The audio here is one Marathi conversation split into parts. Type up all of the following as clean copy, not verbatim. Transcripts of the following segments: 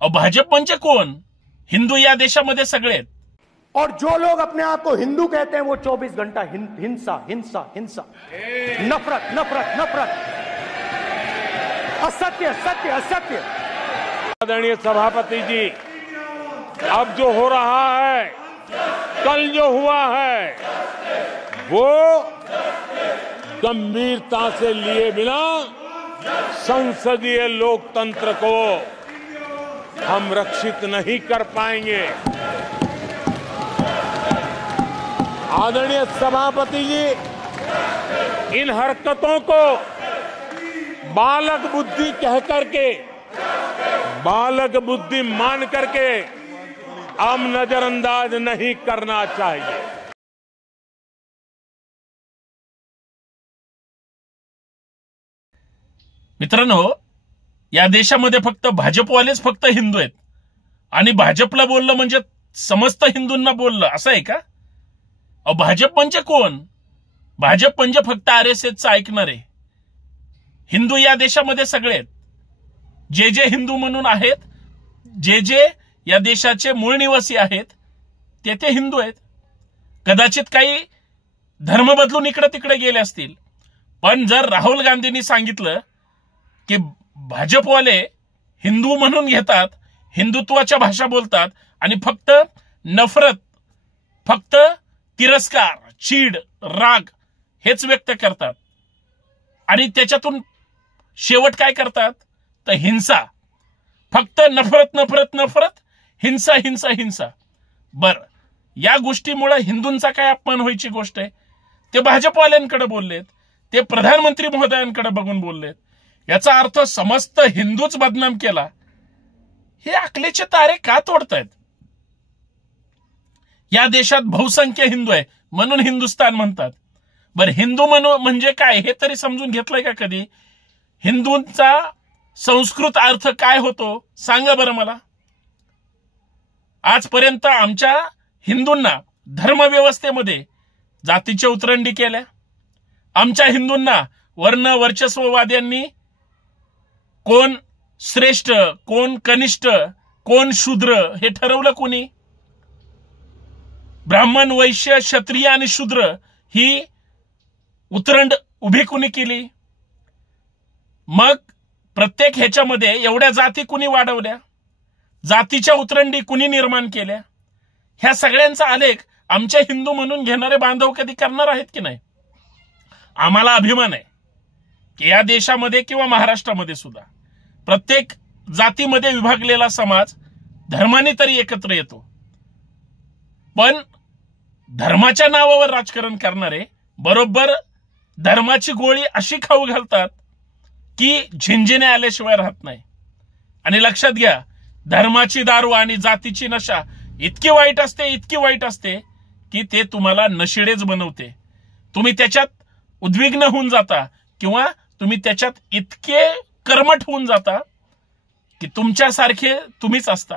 भाजप म्हणजे कोण? हिंदू या देशामध्ये सगळे आहेत। और जो लोग अपने आप को हिंदू कहते हैं वो 24 घंटा हिंसा हिंसा हिंसा, नफरत नफरत नफरत, असत्य सत्य असत्य। आदरणीय सभापति जी, अब जो हो रहा है, कल जो हुआ है, वो गंभीरता से लिए बिना संसदीय लोकतंत्र को हम रक्षित नहीं कर पाएंगे। आदरणीय सभापति जी, इन हरकतों को बालक बुद्धि कह करके, बालक बुद्धि मान करके हम नजरअंदाज नहीं करना चाहिए। मित्रांनो, या देशामध्ये फक्त भाजपवालेच फक्त हिंदू आहेत आणि भाजपला बोललं म्हणजे समस्त हिंदूंना बोललं असं आहे का? भाजप म्हणजे कोण? भाजप म्हणजे फक्त आरएसएसचं ऐकणारे। हिंदू या देशामध्ये सगळे आहेत। जे जे हिंदू म्हणून आहेत, जे जे या देशाचे मूळ निवासी आहेत, ते हिंदू आहेत। कदाचित काही धर्म बदलून इकडे तिकडे गेले असतील, पण जर राहुल गांधींनी सांगितलं की भाजपवाले हिंदू म्हणून घेतात, हिंदुत्वाच्या भाषा बोलतात आणि फक्त नफरत, फक्त तिरस्कार, चीड, राग हेच व्यक्त करतात आणि त्याच्यातून शेवट काय करतात तर हिंसा, फक्त नफरत नफरत नफरत, हिंसा हिंसा हिंसा। बर, या गोष्टीमुळे हिंदूंचा काय अपमान व्हायची गोष्ट आहे? ते भाजपवाल्यांकडे बोललेत, ते प्रधानमंत्री महोदयांकडे बघून बोललेत। याचा अर्थ समस्त हिंदूच बदनाम केला। हे अकलेचे तारे का तोडतायत? या देशात बहुसंख्य हिंदू आहे म्हणून हिंदुस्तान म्हणतात। बर, हिंदू म्हणजे काय हे तरी समजून घेतलंय का कधी? हिंदूंचा संस्कृत अर्थ काय होतो सांगा बरं मला। आजपर्यंत आमच्या हिंदूंना धर्मव्यवस्थेमध्ये जातीच्या उतरंडी केल्या। आमच्या हिंदूंना वर्ण वर्चस्ववाद्यांनी कोण श्रेष्ठ, कोण कनिष्ठ, कोण शूद्र हे ठरवलं कोणी? ब्राह्मण, वैश्य, क्षत्रिय आणि शूद्र ही उतरंड उभी कुणी केली? मग प्रत्येक ह्याच्यामध्ये एवढ्या जाती कुणी वाढवल्या? जातीच्या उतरंडी कुणी निर्माण केल्या? ह्या सगळ्यांचा आलेख आमच्या हिंदू म्हणून घेणारे बांधव कधी करणार आहेत की नाही? आम्हाला अभिमान आहे की या देशामध्ये किंवा महाराष्ट्रामध्ये सुद्धा प्रत्येक जातीमध्ये विभागलेला समाज धर्माने तरी एकत्र येतो, पण धर्माच्या नावावर राजकारण करणारे बरोबर धर्माची गोळी अशी खाऊ घालतात की झिंजिने आल्याशिवाय राहत नाही। आणि लक्षात घ्या, धर्माची दारू आणि जातीची नशा इतकी वाईट असते, इतकी वाईट असते की ते तुम्हाला नशिडेच बनवते। तुम्ही त्याच्यात उद्विग्न होऊन जाता किंवा तुम्ही त्याच्यात इतके कर्मठ होऊन जाता की तुमच्यासारखे तुम्हीच असता।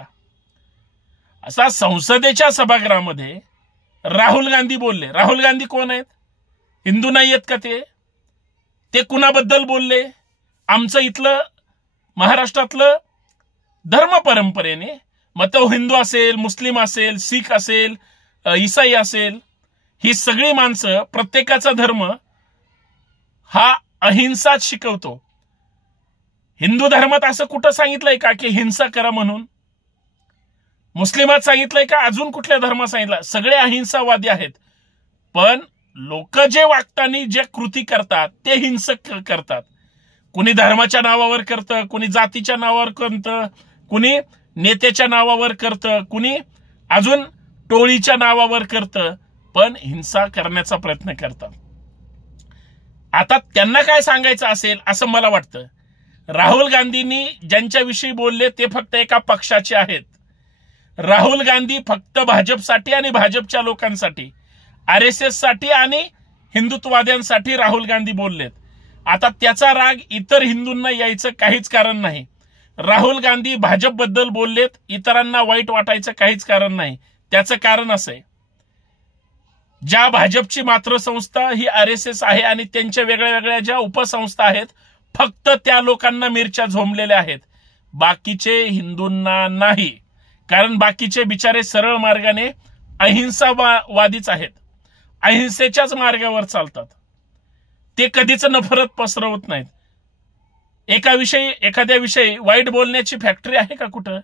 असा संसदेच्या सभागृहामध्ये राहुल गांधी बोलले। राहुल गांधी कोण आहेत? हिंदू नाही आहेत का ते? ते कुणाबद्दल बोलले? आमचं इथलं महाराष्ट्रातलं धर्म परंपरेने, मग तो हिंदू असेल, मुस्लिम असेल, सिख असेल, ईसाई असेल, ही सगळी माणसं प्रत्येकाचा धर्म हा अहिंसाच शिकवतो। हिंदू धर्मात असं कुठं सांगितलंय का की हिंसा करा म्हणून? मुस्लिमात सांगितलंय का? अजून कुठल्या धर्मात सांगितलं? सगळे अहिंसावादी आहेत, पण लोक जे वागताना जे कृती करतात ते हिंसक करतात। कुणी धर्माच्या नावावर करतं, कुणी जातीच्या नावावर करतं, कुणी नेत्याच्या नावावर करतं, कुणी अजून टोळीच्या नावावर करतं, पण हिंसा करण्याचा प्रयत्न करतात। आता त्यांना काय सांगायचं असेल असं मला वाटतं। राहुल गांधींनी ज्यांच्याविषयी बोलले ते फक्त एका पक्षाचे आहेत। राहुल गांधी फक्त भाजपसाठी आणि भाजपच्या लोकांसाठी, आरएसएस साठी आणि हिंदुत्ववाद्यांसाठी राहुल गांधी बोललेत। आता त्याचा राग इतर हिंदूंना यायचं काहीच कारण नाही। राहुल गांधी भाजपबद्दल बोललेत, इतरांना वाईट वाटायचं काहीच कारण नाही। त्याचं कारण असं आहे, ज्या भाजपची मातृसंस्था ही आरएसएस आहे आणि त्यांच्या वेगळ्या वेगळ्या ज्या उपसंस्था आहेत, फक्त त्या लोकांना मिरच्या झोंबलेल्या आहेत। बाकीचे हिंदूंना नाही. कारण बाकीचे बिचारे सरळ मार्गाने अहिंसावादीच आहेत, अहिंसेच्याच मार्गावर चालतात. ते कधीच नफरत पसरवत नाहीत. एखाद्या विषयी वाईट बोलण्याची फॅक्टरी आहे का कुठं?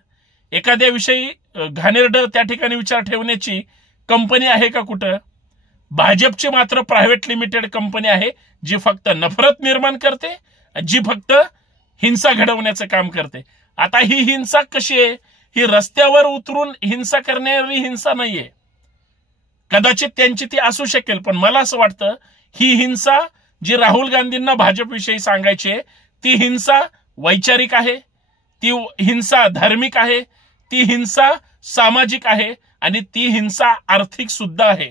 एखाद्या विषयी घाणेरडं त्या ठिकाणी विचार ठेवण्याची कंपनी आहे का कुठं? भाजपची मात्र प्रायव्हेट लिमिटेड कंपनी आहे, जी फक्त नफरत निर्माण करते, जी फक्त हिंसा घडवण्याचं काम करते. आता ही हिंसा कशी आहे? ही रस्त्यावर उतरून हिंसा करणारी हिंसा नाहीये. कदाचित त्यांची ती असू शकेल, पण मला असं वाटतं ही हिंसा जी राहुल गांधींना भाजपविषयी सांगायची आहे, ती हिंसा वैचारिक आहे, ती हिंसा धार्मिक आहे, ती हिंसा सामाजिक आहे आणि ती हिंसा आर्थिक सुद्धा आहे.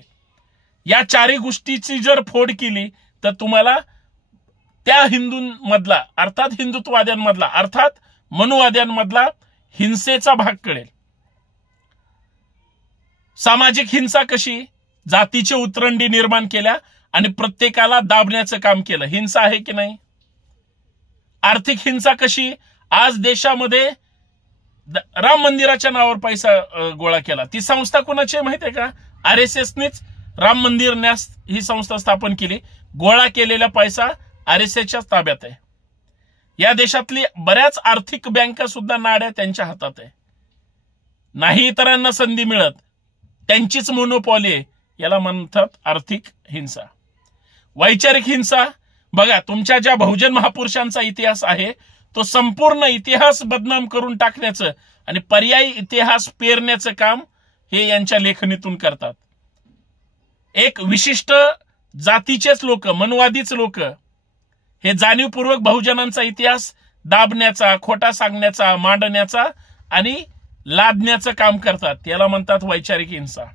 या चारही गोष्टीची जर फोड केली तर तुम्हाला त्या हिंदूंमधला अर्थात हिंदुत्ववाद्यांमधला अर्थात मनुवाद्यांमधला हिंसेचा भाग कळेल. सामाजिक हिंसा कशी? जातीची उतरंडी निर्माण केल्या आणि प्रत्येकाला दाबण्याचं काम केलं. हिंसा आहे की नाही? आर्थिक हिंसा कशी? आज देशामध्ये राम मंदिराच्या नावावर पैसा गोळा केला. ती संस्था कोणाची माहिती आहे का? RSSनेच राम मंदिर न्यास ही संस्था स्थापन केली. गोळा केलेला पैसा RSSच्याच ताब्यात आहे. या देशातली बऱ्याच आर्थिक बँका सुद्धा नाड्या त्यांच्या हातात आहे. नाही इतरांना संधी मिळत, त्यांचीच मोनोपॉली आहे. याला म्हणतात आर्थिक हिंसा. वैचारिक हिंसा बघा, तुमच्या ज्या बहुजन महापुरुषांचा इतिहास आहे तो संपूर्ण इतिहास बदनाम करून टाकण्याचं आणि पर्यायी इतिहास पेरण्याचं काम हे यांच्या लेखणीतून करतात. एक विशिष्ट जातीचेच लोक, मनुवादीच लोक हे जाणीवपूर्वक बहुजनांचा इतिहास दाबण्याचा, खोटा सांगण्याचा, मांडण्याचा आणि लादण्याचं काम करतात. त्याला म्हणतात वैचारिक हिंसा.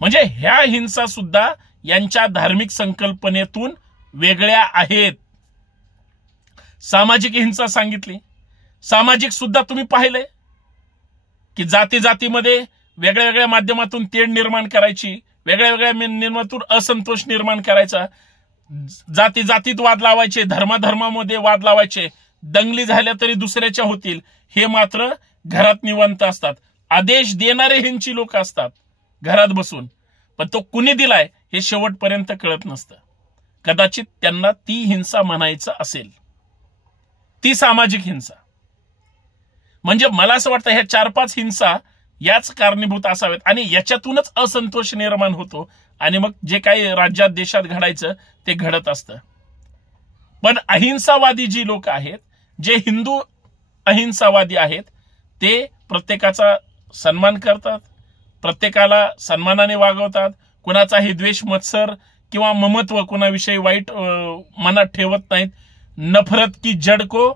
म्हणजे ह्या हिंसा सुद्धा यांच्या धार्मिक संकल्पनेतून वेगळ्या आहेत. सामाजिक हिंसा सांगितली. सामाजिक सुद्धा तुम्ही पाहिलंय की जाती जातीमध्ये वेगळ्या वेगळ्या माध्यमातून तेढ निर्माण करायची, वेगळ्या वेगळ्या निर्माणातून असंतोष निर्माण करायचा, जाती जातीत वाद लावायचे, धर्माधर्मामध्ये वाद लावायचे, दंगली झाल्या तरी दुसऱ्याच्या होतील. हे मात्र घरात निवांत असतात. आदेश देणारे ह्यांची लोक असतात घरात बसून, पण तो कुणी दिलाय हे शेवटपर्यंत कळत नसतं. कदाचित त्यांना ती हिंसा म्हणायचं असेल, ती सामाजिक हिंसा. म्हणजे मला असं वाटतं ह्या 4-5 हिंसा याच कारणीभूत असाव्यात आणि याच्यातूनच असंतोष निर्माण होतो आणि मग जे काही राज्यात देशात घडायचं ते घडत असतं. पण अहिंसावादी जी लोक आहेत, जे हिंदू अहिंसावादी आहेत, ते प्रत्येकाचा सन्मान करतात, प्रत्येकाला सन्मानाने वागवतात, कुणाचाही द्वेष, मत्सर किंवा ममत्व कुणाविषयी वाईट मनात ठेवत नाहीत. नफरत की जड़ को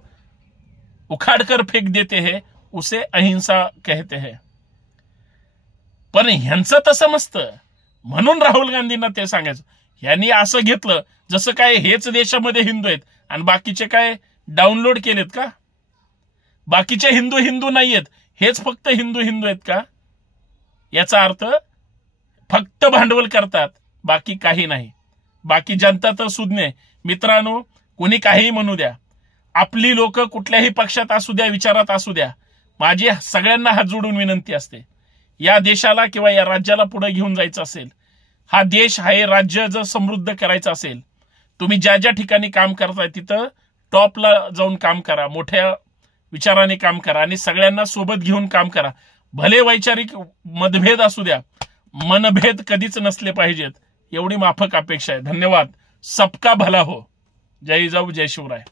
उखाड़कर फेक देते हैं, उसे अहिंसा कहते हैं. पण ह्यांचं तसं नसतं. म्हणून राहुल गांधींना ते सांगायचं. यांनी असं घेतलं जसं काय हेच देशामध्ये हिंदू आहेत आणि बाकीचे काय डाउनलोड केलेत का? बाकीचे हिंदू हिंदू नाहीयेत, हेच फक्त हिंदू हिंदू आहेत का? याचा अर्थ फक्त भांडवल करतात, बाकी काही नाही. बाकी जनता तर सुज्ञ. मित्रांनो, कोणी काहीही म्हणू द्या, आपली लोक कुठल्याही पक्षात असू द्या, विचारात असू द्या, माझी सगळ्यांना हात जोडून विनंती असते, या देशाला किंवा या राज्याला पुढे घेऊन जायचं असेल, हा देश हे राज्य जर समृद्ध करायचं असेल, तुम्ही ज्या ज्या ठिकाणी काम करताय तिथं टॉपला जाऊन काम करा, मोठ्या विचाराने काम करा आणि सगळ्यांना सोबत घेऊन काम करा. भले वैचारिक मतभेद असू द्या, मनभेद कधीच नसले पाहिजेत, एवढी माफक अपेक्षा आहे. धन्यवाद. सबका भला हो. जय जिजाऊ, जय शिवराय.